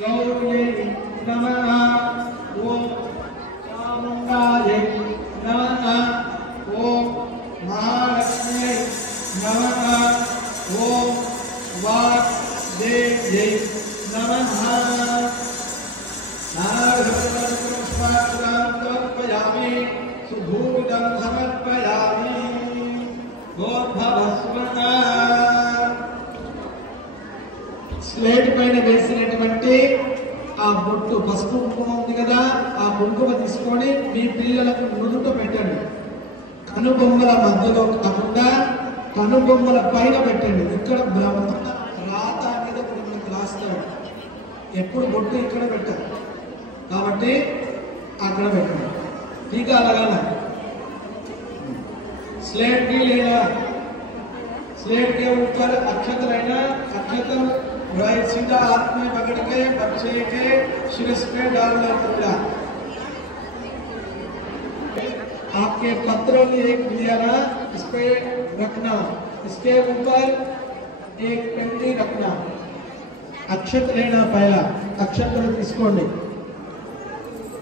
गौर्यै नमः। ओम चामुण्डायै नमः। ओम महालक्ष्म्यै नमः। ओम वाग्देव्यै नमः। नारायणस्वागतान्तर्पयामि सुभूतं समर्पयामि। भोर्भवस्वः స్లేట్ పైన వేసినటువంటి ఆ బొట్టు పసుపు కుంకుమ ఉంది కదా, ఆ కుంకుమ తీసుకొని మీ పిల్లలకు నుదుట పెట్టండి. కనుబొమ్మల మధ్యలో కాకుండా కనుబొమ్మల పైన పెట్టండి. ఇక్కడ బ్రహ్మ రాత అనేది మనకు రాస్తాడు. ఎప్పుడు బొట్టు ఇక్కడ పెట్టారు కాబట్టి అక్కడ పెట్టండి. టీకా लगाना स्लेट भी लेना। स्लेट के ऊपर अक्षत रहना। अक्षत राइट सीधा हाथ में पकड़ के बच्चे के शीर्ष पे डालना पड़ेगा। आपके पत्रों में एक लिया ना, इस पे रखना। इसके ऊपर एक पेंडी रखना। अक्षत लेना। पहला अक्षत తీసుకోండి।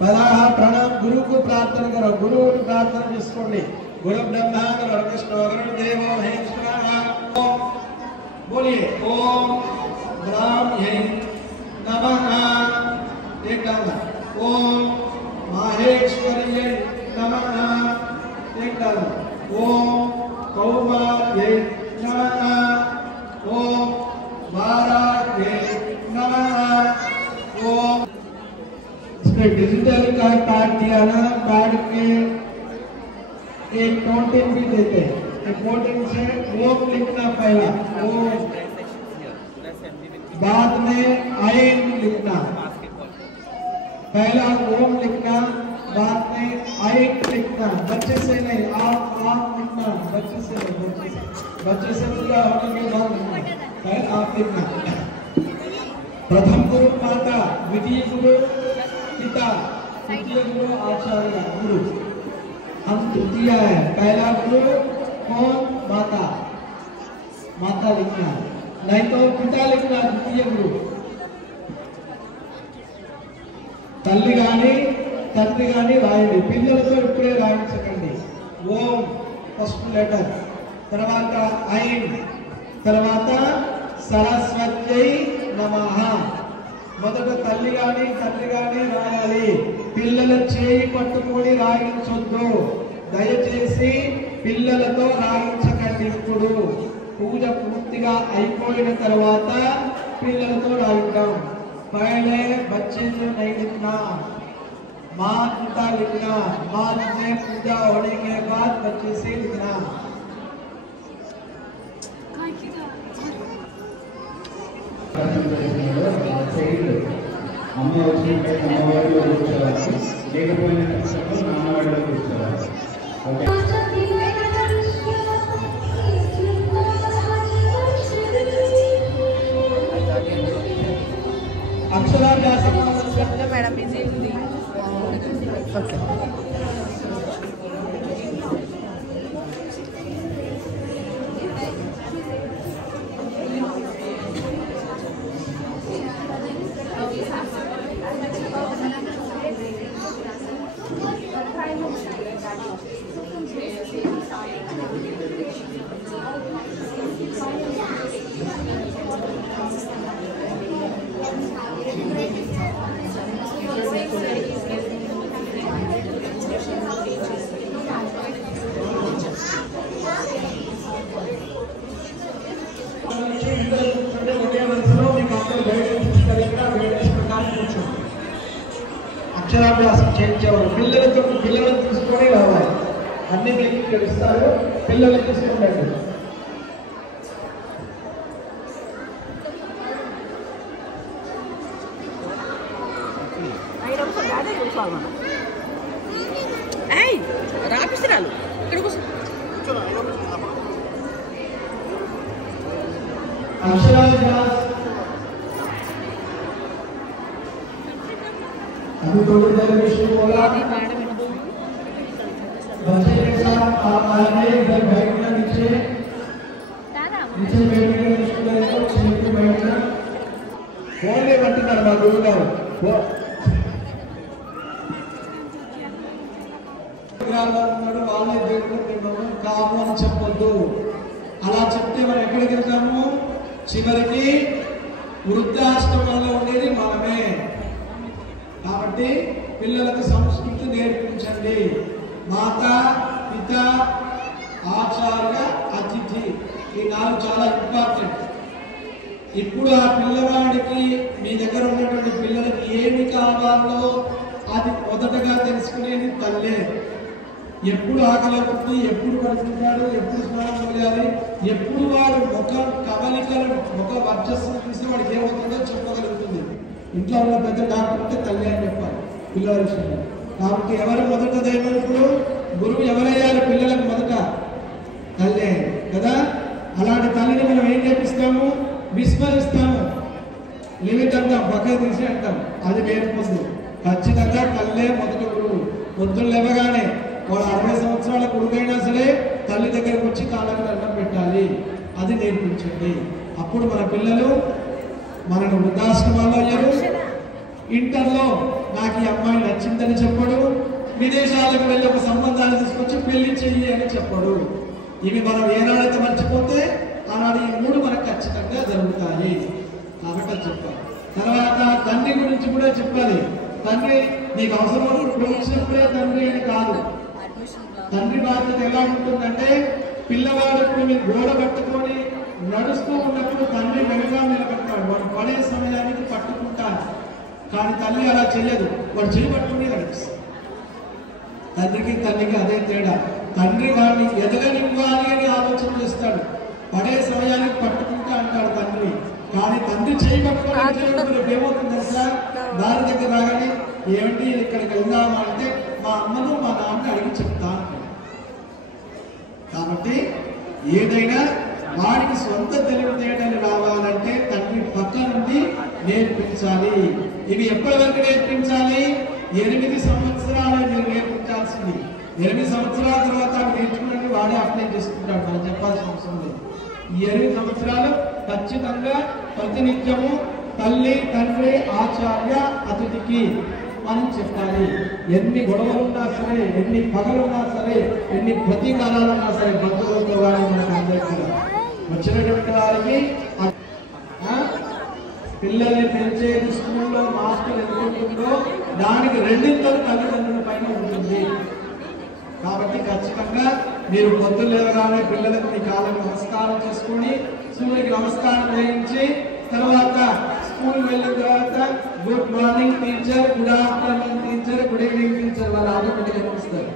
पहला प्रणाम गुरु को प्रार्थना करो। गुरु की प्रार्थना చేసుకోండి। गुरु ब्रह्मा गुरु विष्णु गुरु देवो महेश्वरः। ओम बोलिए ओम ब्राह्मणे नमः। एक डालना। ओम माहेश्वर्ये नमः। एक डालना। ओम कौमार्ये नमः। ओम वाराह्ये नमः। ओम इसमें डिजिटल का कार्ड दिया ना, कार्ड के एक नोटिंग भी देते हैं। एक नोटिंग से ओम लिखना पहला, ओम बाद में ऐन लिखना। पहला ओम लिखना, बाद में ऐन लिखना। बच्चे से नहीं, आप लिखना। बच्चे से नहीं, बच्चे से पूरा होने के बाद पहले आप लिखना। प्रथम गुरु माता, द्वितीय गुरु पिता, तृतीय गुरु आचार्य गुरु। हम तृतीय है। पहला गुरु कौन? माता। माता लिखना, नहीं तो पिता लिखना। द्वितीय गुरु తల్లి గాని తండ్రి గాని రాయండి. పిల్లలతో ఇప్పుడే రాయించకండి. ఓం ఫస్ట్ లెటర్, తర్వాత ఐన్, తర్వాత సరస్వత్యై నమః. మొదట తల్లి గాని తండ్రి గాని రాయాలి. పిల్లల చేయి పట్టుకొని రాయించొద్దు. దయచేసి పిల్లలతో రాయించకండి. ఇప్పుడు పూజ పూర్తిగా అయిపోయిన తర్వాత పిల్లలతో రాయిద్దాం. पहले बच्चे से नहीं लिखना, माँ पिता लिखना। बाद में पूजा होने के बाद बच्चे से लिखना। అమ్మ వచ్చినట్టే అమ్మవారిలో కూర్చోవాలి, లేకపోయిన పక్షంలో నాన్నవారిలో కూర్చోవాలి. అక్షరాభ్యాసం మేడం బిజీ ఉంది. ఓకే అక్షరాభ్యాసం చేయించేవారు. పిల్లలతో పిల్లలను తీసుకొని రావాలి. అన్ని మీకు తెలుస్తారు. పిల్లలు తీసుకుంటారు. రాపిస్తున్నారు ఇక్కడ కూర్చో. अक्षराभ्यास अभी थोड़ी देर में शुरू होगा। बच्चे के साथ आप आएंगे, इधर बैठना, नीचे नीचे बैठने का बैठना। फोन में बैठना, చెప్తాడు మా గురువు గారు. ఉన్నాడు వాళ్ళే దేవుడు కాము అని చెప్పొద్దు. అలా చెప్తే మనం ఎక్కడికి వెళ్తాము? చివరికి వృద్ధాశ్రమంలో ఉండేది మనమే. కాబట్టి పిల్లలకు సంస్కృతి నేర్పించండి. మాత, పిత, ఆచార్య, అతిథి, ఈ 4 చాలా ఇంపార్టెంట్. ఇప్పుడు ఆ పిల్లవాడికి మీ దగ్గర ఉన్నటువంటి పిల్లలకి ఏమి కావాలో అది మొదటగా తెలుసుకునేది తల్లే. ఎప్పుడు ఆకలి అవుతుంది, ఎప్పుడు పడుతుంటాడు, ఎప్పుడు స్నానం చేయాలి, ఎప్పుడు వాడు ముఖ కవలికలను ముఖ వర్చస్సును చూస్తే వాడికి ఏమవుతుందో చెప్పగలుగుతుంది. ఇంట్లో ఉన్న పెద్ద డాక్టర్ ఉంటే తల్లి అని చెప్పాలి పిల్లల విషయంలో. కాబట్టి ఎవరు మొదట దైవం? ఇప్పుడు గురువు ఎవరయ్యారు పిల్లలకు? మొదట తల్లే కదా. అలాంటి తల్లిని మనం ఏం చేపిస్తాము? విస్మరిస్తాము. లిమిట్ అంటాం, పక్కన తీసి అంటాం. అది నేర్పుతుంది. ఖచ్చితంగా తల్లే మొదట గురువు. పొద్దున్న లేవగానే వాడు 60 సంవత్సరాల కొడుకైనా సరే తల్లి దగ్గరకు వచ్చి కాళ్ళకు దండం పెట్టాలి. అది నేర్పించండి. అప్పుడు మన పిల్లలు మనను వృద్ధాశ్రమాల్లో అయ్యారు. ఇంటర్లో నాకు ఈ అమ్మాయి నచ్చిందని చెప్పడు. విదేశాలకు వెళ్ళి ఒక సంబంధాన్ని తీసుకొచ్చి పెళ్లి చెయ్యి అని చెప్పడు. ఇవి మనం ఏనాడైతే మర్చిపోతే ఆనాడు ఈ 3 మనకు ఖచ్చితంగా జరుగుతాయి. కాబట్టి అది చెప్పాలి. తర్వాత తండ్రి గురించి కూడా చెప్పాలి. తండ్రి నీకు అవసరం వచ్చినప్పుడే తండ్రి అని కాదు. తండ్రి బాధ్యత ఎలా ఉంటుందంటే, పిల్లవాడు మీరు గోడ పట్టుకొని నడుస్తూ ఉన్నప్పుడు తండ్రి వెనుక నిలబడతాడు. వాడు పడే సమయానికి పట్టుకుంటాడు. కానీ తల్లి అలా చేయదు. వాడు చేయి పట్టుకుని నడుస్తుంది. తండ్రికి తల్లికి అదే తేడా. తండ్రి వాడిని ఎదగనివ్వాలి అని ఆలోచన చేస్తాడు. పడే సమయానికి పట్టుకుంటా అంటాడు తండ్రి. కానీ తండ్రి చేయి పట్టుకోవడం ఏమవుతుంది తెలుసా? దారి దగ్గర రాగానే ఏమిటి ఇక్కడికి వెళ్దామా అంటే మా అమ్మను మా నాన్న అడిగి చెప్తా. కాబట్టి ఏదైనా వాడికి సొంత తెలివితేటలు రావాలంటే తండ్రి పక్క నుండి నేర్పించాలి. ఇవి ఎప్పటి వరకు నేర్పించాలి? 8 సంవత్సరాలు మీరు నేర్పించాల్సింది. 8 సంవత్సరాల తర్వాత నేర్చుకున్నట్టు వాడే అప్లై చేసుకుంటాడు. మనం చెప్పాల్సిన అవసరం లేదు. ఈ 8 సంవత్సరాలు ఖచ్చితంగా ప్రతినిత్యము తల్లి, తండ్రి, ఆచార్య, అతిథికి మనం చెప్పాలి. ఎన్ని గొడవలున్నా సరే, ఎన్ని పగలున్నా సరే, ఎన్ని ప్రతీకారాలున్నా సరే, బంధువులతో వారి మనకు అందరికీ వచ్చినటువంటి వారికి పిల్లల్ని పెంచే స్కూల్లో మాస్టర్ ఎంత ఉంటుందో దానికి 2 తల్లిదండ్రుల పైన ఉంటుంది. కాబట్టి ఖచ్చితంగా మీరు పొద్దున్న లేవగానే పిల్లలకు మీ కాళ్ళకు నమస్కారం చేసుకొని సూర్యుడికి నమస్కారం చేయించి తర్వాత స్కూల్ వెళ్ళిన తర్వాత good morning teacher, good afternoon teacher, good evening teacher వాళ్ళు ఆటోమేటిక్గా కనిపిస్తారు.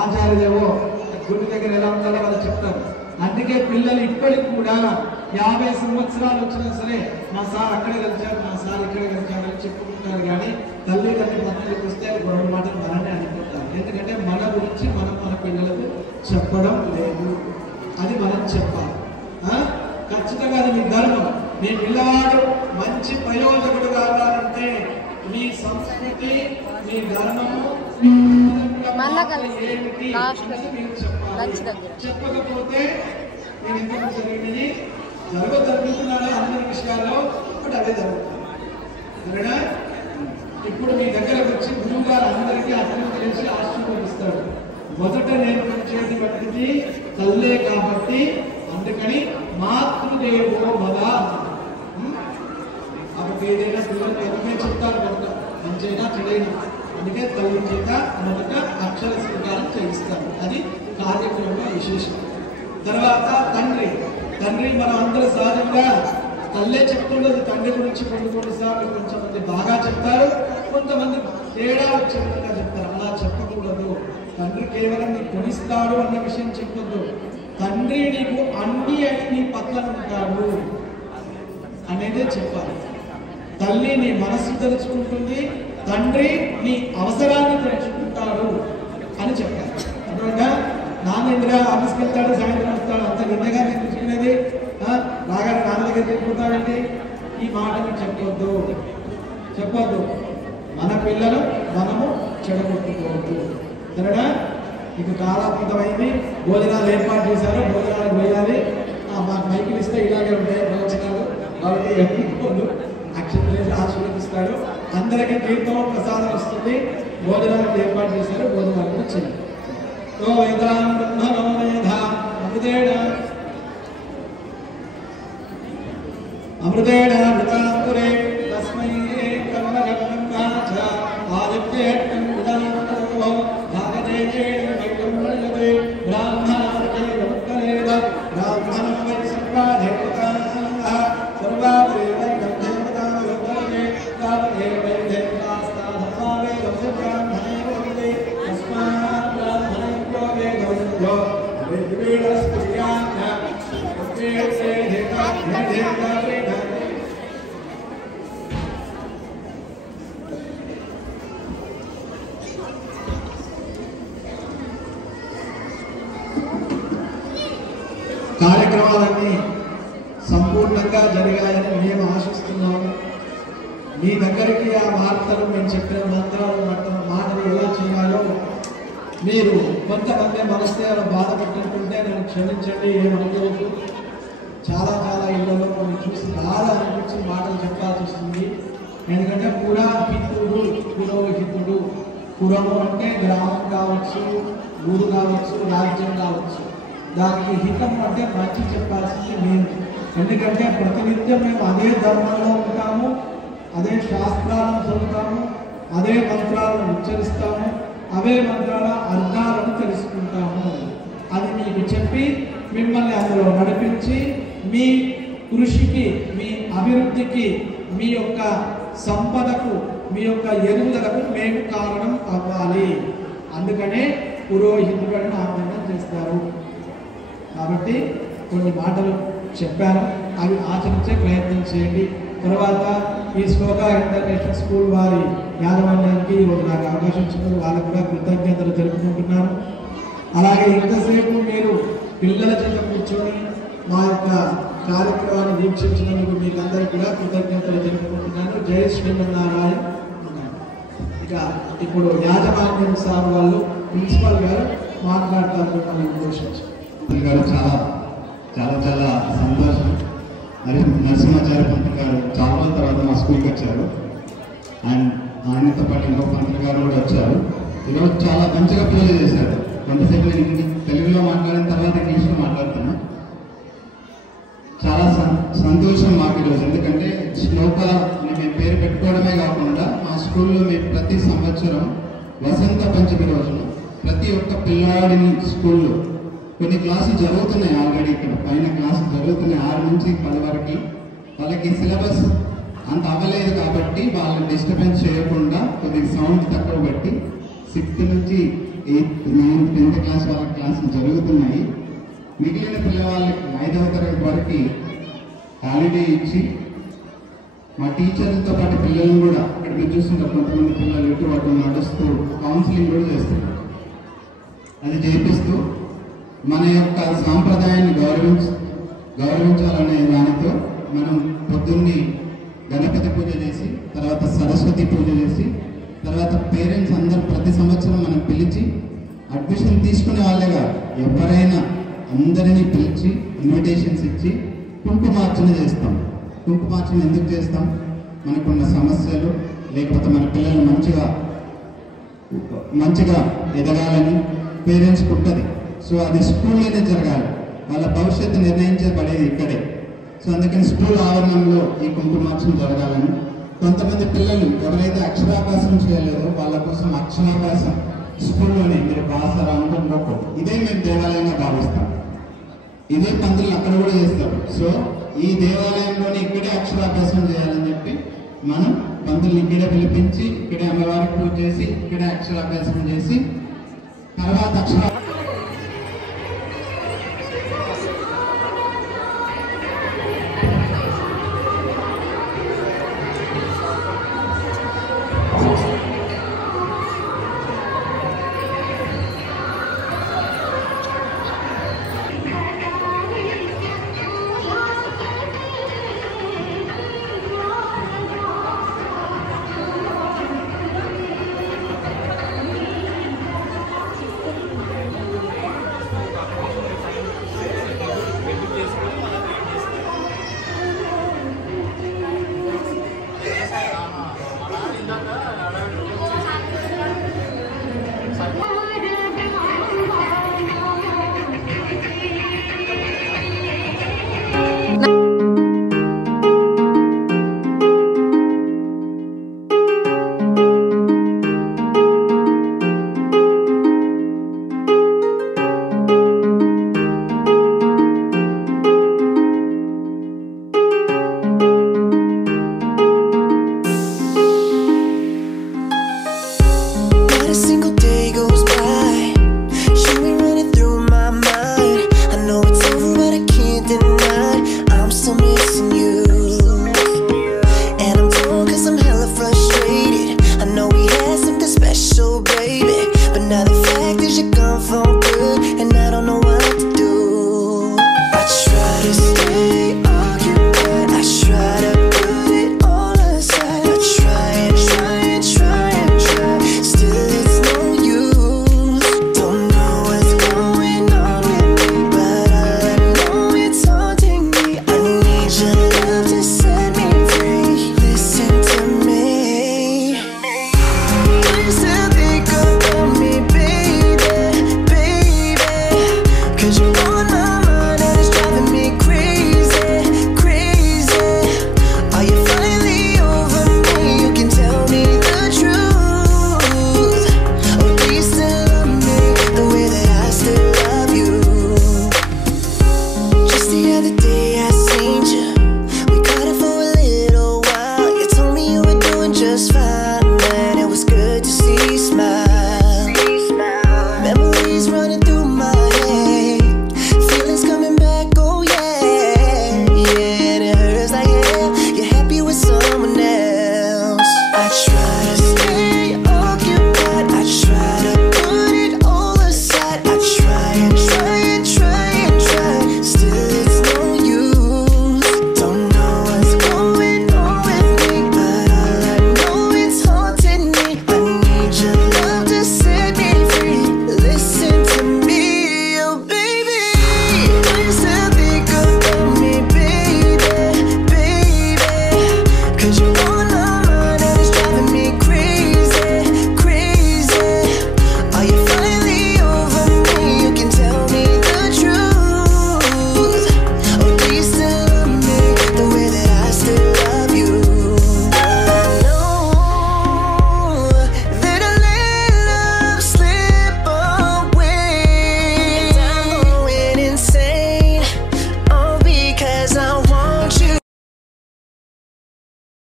ఆచార్యులేవో గుడి దగ్గర ఎలా ఉండాలో వాళ్ళు చెప్తారు. అందుకే పిల్లలు ఇప్పటికి కూడా 50 సంవత్సరాలు వచ్చినా సరే మా సార్ అక్కడే కలిచారు, మా సార్ ఇక్కడే కలిచారు అని చెప్పుకుంటారు. కానీ తల్లిదండ్రులు మధ్యలోకి వస్తే గొడవ మాటలు మననే అనుకుంటారు. ఎందుకంటే మన గురించి మనం మన పిల్లలకు చెప్పడం లేదు. అది మనం చెప్పాలి. ఖచ్చితంగా అది మీ ధర్మం. మీ పిల్లవాడు మంచి ప్రయోజకుడు కావాలంటే మీ సంస్కృతి, మీ ధర్మము ఏమిటి మీరు చెప్పాలి. చెప్పకపోతే నేను ఎందుకు జరిగినవి జరుగుతున్నాను అందరి విషయాల్లో బట్ అవే జరుగుతుంది. సరేనా? ఇప్పుడు మీ దగ్గరకు వచ్చి గురువు గారు అందరికీ అర్థం చేసి ఆశీర్వదిస్తాడు. మొదట నేర్పించేది బట్టి తల్లే కాబట్టి అందుకని మాతృదేవో భవ. కాబట్టి ఏదైనా పిల్లలకి ఎందుకే చెప్తారు మొదట, మంచైనా చెడైనా. అందుకే తల్లి చేత మొదట అక్షర స్వీకారం చేయిస్తారు. అది కార్యక్రమంలో విశేషం. తర్వాత తండ్రి. తండ్రి మనం అందరూ సహజంగా తల్లే చెప్తుండదు తండ్రి గురించి కొన్ని సార్లు కొంతమంది బాగా చెప్తారు, కొంతమంది తేడా వచ్చే విధంగా చెప్తారు. అలా చెప్పకూడదు. తండ్రి కేవలం నీ కొనిస్తాడు అన్న విషయం చెప్పొద్దు. తండ్రి నీకు అన్ని అని నీ పక్కన ఉంటాడు అనేదే చెప్పాలి. తల్లి నీ మనస్సు తెలుసుకుంటుంది, తండ్రి నీ అవసరాన్ని తెలుసుకుంటాడు అని చెప్పాలి. అర్థంగా నాన్న ఇందిరా ఆఫీస్కి వెళ్తాడు, సాయంత్రం వస్తాడు, అంత నిన్నగా తెలుసుకునేది బాగా నాన్న దగ్గర వెళ్ళిపోతాడండి. ఈ మాటని చెప్పొద్దు. మన పిల్లలు మనము చెడగొట్టుకోవద్దు. సరేనా? ఇక కాలాతీతమైంది. భోజనాలు ఏర్పాటు చేశారు, భోజనాలు పోయాలి. మాకు మైకులు ఇస్తే ఇలాగే ఉంటాయి ప్రవచనాలు. కాబట్టి చెప్తాడు. అందరికీ తీర్థం ప్రసాదం వస్తుంది. భోజనానికి ఏర్పాటు చేశారు. భోజనానికి వచ్చింది. అమృతేణ మృతాంకురే తస్మై కర్మగణంగాచ ఆదిత్యేత్తం విదానతో భాగదేయేన వైకం వలయతే బ్రాహ్మణార్కే గమకలేద బ్రాహ్మణం వై సర్వాదేవతాః సర్వాదేవైకం దేవతాః వదతే తావదే వై దేవతాస్తా ధర్మావే బ్రాహ్మణే వదతే తస్మాత్ బ్రాహ్మణే యోగే గౌరవో వేదవేదస్పర్యాః వేదే దేవతా దేవతా కార్యక్రమాలన్నీ సంపూర్ణంగా జరిగాయని మేము ఆశిస్తున్నాము. మీ దగ్గరికి ఆ వార్తలు మేము చెప్పిన మాటలు ఎలా చేయాలో మీరు కొంతమంది మనస్తే బాధపడుతుంటే నన్ను క్షమించండి, ఏమనుకోవద్దు. చాలా ఇళ్లలో కొన్ని చూసి బాధ అనిపించి మాటలు చెప్పాల్సి వస్తుంది. ఎందుకంటే పురోహితుడు పురము అంటే గ్రామం కావచ్చు, ఊరు కావచ్చు, రాజ్యం కావచ్చు. దానికి హితం అంటే మంచి చెప్పాల్సింది మేము. ఎందుకంటే ప్రతినిత్యం మేము అదే ధర్మంలో ఉంటాము, అదే శాస్త్రాలను చదువుతాము, అదే మంత్రాలను ఉచ్చరిస్తాము, అవే మంత్రాల అర్థాలను తెలుసుకుంటాము. అది మీకు చెప్పి మిమ్మల్ని అందులో నడిపించి మీ కృషికి, మీ అభివృద్ధికి, మీ యొక్క సంపదకు, మీ యొక్క ఎదుగుదలకు మేము కారణం అవ్వాలి. అందుకనే పురోహితుడు నామకరణం చేస్తారు. కాబట్టి కొన్ని మాటలు చెప్పాను, అవి ఆచరించే ప్రయత్నం చేయండి. తర్వాత ఈ శ్లోక ఇంటర్నేషనల్ స్కూల్ వారి యాజమాన్యానికి ఈరోజు నాకు అవకాశం ఇచ్చినందుకు వాళ్ళకు కూడా కృతజ్ఞతలు తెలుపుకుంటున్నాను. అలాగే ఇంతసేపు మీరు పిల్లల చేత కూర్చొని మా యొక్క కార్యక్రమాన్ని వీక్షించినందుకు మీకు అందరికీ కూడా కృతజ్ఞతలు తెలుపుకుంటున్నాను. జై శ్రీమన్నారాయణ. ఇక ఇప్పుడు యాజమాన్యం సార్ వాళ్ళు ప్రిన్సిపల్ గారు మాట్లాడతారు. మిమ్మల్ని ఉద్దేశించి గారు చాలా సంతోషం. మరి నరసింహాచార్య పంతులు గారు చాలా రోజుల తర్వాత మా స్కూల్కి వచ్చారు. ఆయనతో పాటు ఇంకో పంతులు గారు కూడా వచ్చారు. ఈరోజు చాలా మంచిగా పూజ చేశారు. కొంతసేపు నేను తెలుగులో మాట్లాడిన తర్వాత ఇంగ్లీష్లో మాట్లాడుతున్నా. చాలా సంతోషం మాకు ఈరోజు. ఎందుకంటే శ్లోక మేము పేరు పెట్టుకోవడమే కాకుండా మా స్కూల్లో మేము ప్రతి సంవత్సరం వసంత పంచమి రోజున ప్రతి ఒక్క పిల్లాడిని స్కూల్లో కొన్ని క్లాసులు జరుగుతున్నాయి. ఆల్రెడీ ఇక్కడ పైన క్లాసులు జరుగుతున్నాయి 6 నుంచి 10 వరకు. వాళ్ళకి సిలబస్ అంత అవ్వలేదు కాబట్టి వాళ్ళని డిస్టర్బెన్స్ చేయకుండా కొద్దిగా సౌండ్ తక్కువ పెట్టి 6th నుంచి 8th, 9th, 10th క్లాస్ వాళ్ళకి క్లాసులు జరుగుతున్నాయి. మిగిలిన పిల్లవాళ్ళకి 5వ తరగతి వరకు హాలిడే ఇచ్చి మా టీచర్లతో పాటు పిల్లలను కూడా ఇక్కడ మీరు చూస్తుంటారు. కొంతమంది పిల్లలు ఇటు అటు నడుస్తూ కౌన్సిలింగ్ కూడా చేస్తున్నారు. అది చేపిస్తూ మన యొక్క సాంప్రదాయాన్ని గౌరవించాలనే దానితో మనం పొద్దున్నే గణపతి పూజ చేసి, తర్వాత సరస్వతి పూజ చేసి, తర్వాత పేరెంట్స్ అందరూ ప్రతి సంవత్సరం మనం పిలిచి అడ్మిషన్ తీసుకునే వాళ్ళేగా ఎవరైనా అందరినీ పిలిచి ఇన్విటేషన్స్ ఇచ్చి కుంకుమార్చన చేస్తాం. కుంకుమార్చన ఎందుకు చేస్తాం? మనకున్న సమస్యలు లేకపోతే మన పిల్లలు మంచిగా ఎదగాలని పేరెంట్స్కి ఉంటుంది. సో అది స్కూల్లోనే జరగాలి. వాళ్ళ భవిష్యత్తు నిర్ణయించబడేది ఇక్కడే. సో అందుకని స్కూల్ ఆవరణంలో ఈ కుంకుమార్చన జరగాలని, కొంతమంది పిల్లలు ఎవరైతే అక్షరాభ్యాసం చేయలేదో వాళ్ళ కోసం అక్షరాభ్యాసం స్కూల్లోనే మీరు బాసర అనుకుంటున్నప్పుడు ఇదే మేము దేవాలయంగా భావిస్తాం. ఇదే పంతులు అక్కడ కూడా చేస్తారు. సో ఈ దేవాలయంలోనే ఇక్కడే అక్షరాభ్యాసం చేయాలని చెప్పి మనం పంతుల్ని ఇక్కడే పిలిపించి ఇక్కడే అమ్మవారికి పూజ చేసి ఇక్కడే అక్షరాభ్యాసం చేసి తర్వాత